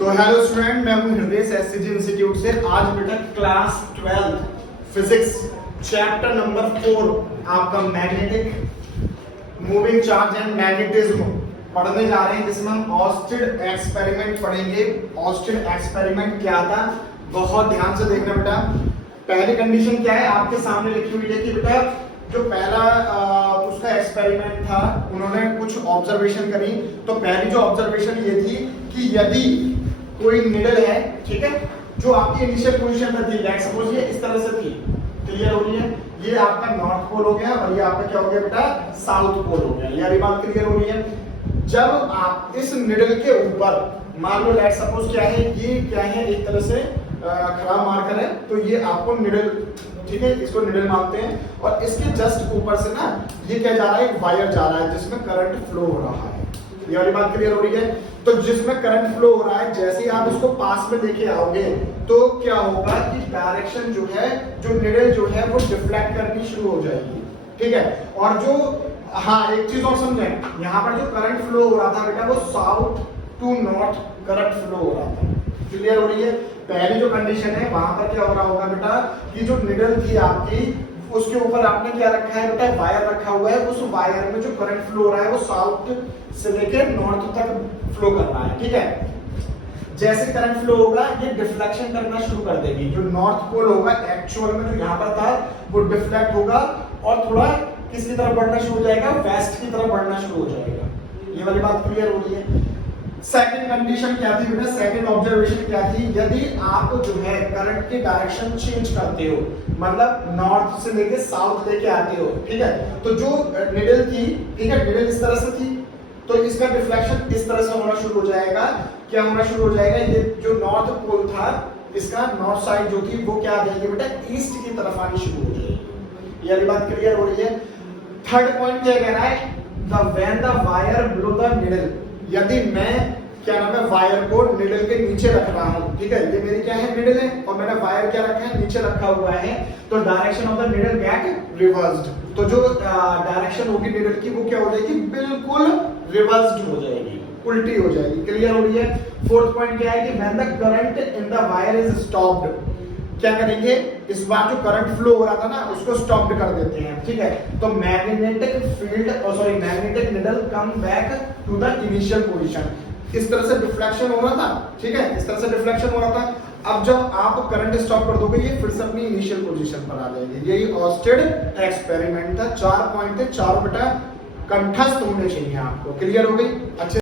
तो hello student, मैं हूं हृदय एससीजी इंस्टीट्यूट से। आज बेटा क्लास 12 फिजिक्स चैप्टर नंबर 4 आपका magnetic moving charge and magnetism पढ़ने जा रहे हैं, जिसमें हम ऑस्टेड एक्सपेरिमेंट पढ़ेंगे। ऑस्टेड एक्सपेरिमेंट क्या था, बहुत ध्यान से देखना बेटा। पहली कंडीशन क्या है, आपके सामने लिखी हुई है कि बेटा जो पहला उसका एक्सपेरिमेंट था, उन्होंने कुछ ऑब्जर्वेशन करी। तो पहली जो ऑब्जर्वेशन ये थी कि यदि कोई निडल है, ठीक है, जो आपकी इनिशियल पोजीशन में थी, लेट्स सपोज ये इस तरह से थी, क्लियर हो रही है, ये आपका नॉर्थ पोल हो गया और ये आपका क्या हो गया बेटा, साउथ पोल हो गया। ये वाली बात क्लियर हो रही है। जब आप इस निडल के ऊपर मान लो लेट्स सपोज क्या है, ये क्या है, एक तरह से खराब मार्कर है, तो ये आपको निडल, ठीक है, इसको निडल मानते हैं। और इसके जस्ट ऊपर से ना ये क्या जा रहा है, एक वायर जा रहा है जिसमें करंट फ्लो हो रहा है। ये वाली बात क्लियर हो रही है। तो जिसमें करंट फ्लो हो रहा है, जैसे ही आप उसको पास में लेके आओगे तो क्या होगा कि डायरेक्शन जो है, जो निडल जो है वो डिफ्लेक्ट करनी शुरू हो जाएगी, ठीक है। और जो एक चीज और समझें, यहाँ पर जो करंट फ्लो हो रहा था बेटा, वो south to north current flow हो रहा था। क्लियर हो रही है। पहली जो कंडीशन है, वहां पर क्या हो रहा होगा बेटा कि जो निडल थी आपकी, उसके ऊपर आपने क्या रखा है बेटा, वायर रखा हुआ है। उस वायर में जो करंट फ्लो हो रहा है वो साउथ से लेकर नॉर्थ तक फ्लो कर रहा है, ठीक है। जैसे करंट फ्लो होगा, ये डिफ्लेक्शन करना शुरू कर देगी। जो नॉर्थ पोल होगा एक्चुअल में जो यहाँ पर था, वो डिफ्लेक्ट होगा और थोड़ा किसकी तरफ बढ़ना शुरू हो जाएगा, वेस्ट की तरफ बढ़ना शुरू हो जाएगा। ये वाली बात क्लियर हो रही है। सेकंड कंडीशन क्या थी बेटा, सेकंड ऑब्जर्वेशन क्या थी, यदि आप जो है करंट की डायरेक्शन चेंज करते हो, मतलब नॉर्थ से लेके साउथ लेके आते हो, ठीक है, तो जो निडल थी, ठीक है, निडल इस तरह से थी, तो इसका डिफ्लेक्शन इस तरह से होना शुरू हो जाएगा। क्या होना शुरू हो जाएगा, ये जो नॉर्थ पोल था, इसका नॉर्थ साइड जो थी वो क्या आ जाएगी बेटा, ईस्ट की तरफ आनी शुरू हो जाएगी। ये बात क्लियर हो रही है। थर्ड पॉइंट क्या कह रहा है, when the wire below the needle, यदि मैं क्या नाम है, वायर को निडल के नीचे रख रहा हूं, ठीक है, ये मेरी क्या है, निडल है, और मैंने वायर क्या रखा है, नीचे रखा हुआ है, तो direction of the needle get reversed. तो जो डायरेक्शन होगी निडल की, वो क्या हो जाएगी, बिल्कुल रिवर्स्ड हो जाएगी, उल्टी हो जाएगी। क्लियर हो रही है। फोर्थ पॉइंट क्या है कि when the current in the wire is stopped, क्या करेंगे, इस बार जो करंट फ्लो हो रहा था ना, उसको स्टॉप कर देते हैं, ठीक है। तो magnetic field magnetic needle come back to the initial position. इस तरह से डिफ्लेक्शन हो रहा था, ठीक है, इस तरह से डिफ्लेक्शन हो रहा था। अब जब आप करंट स्टॉप कर दोगे, ये फिर से अपनी इनिशियल पोजीशन पर आ जाएगी। यही ऑस्टेड एक्सपेरिमेंट था। 4 पॉइंट थे, 4 बेटा कंठस्थ होने चाहिए आपको। क्लियर हो गई। अच्छे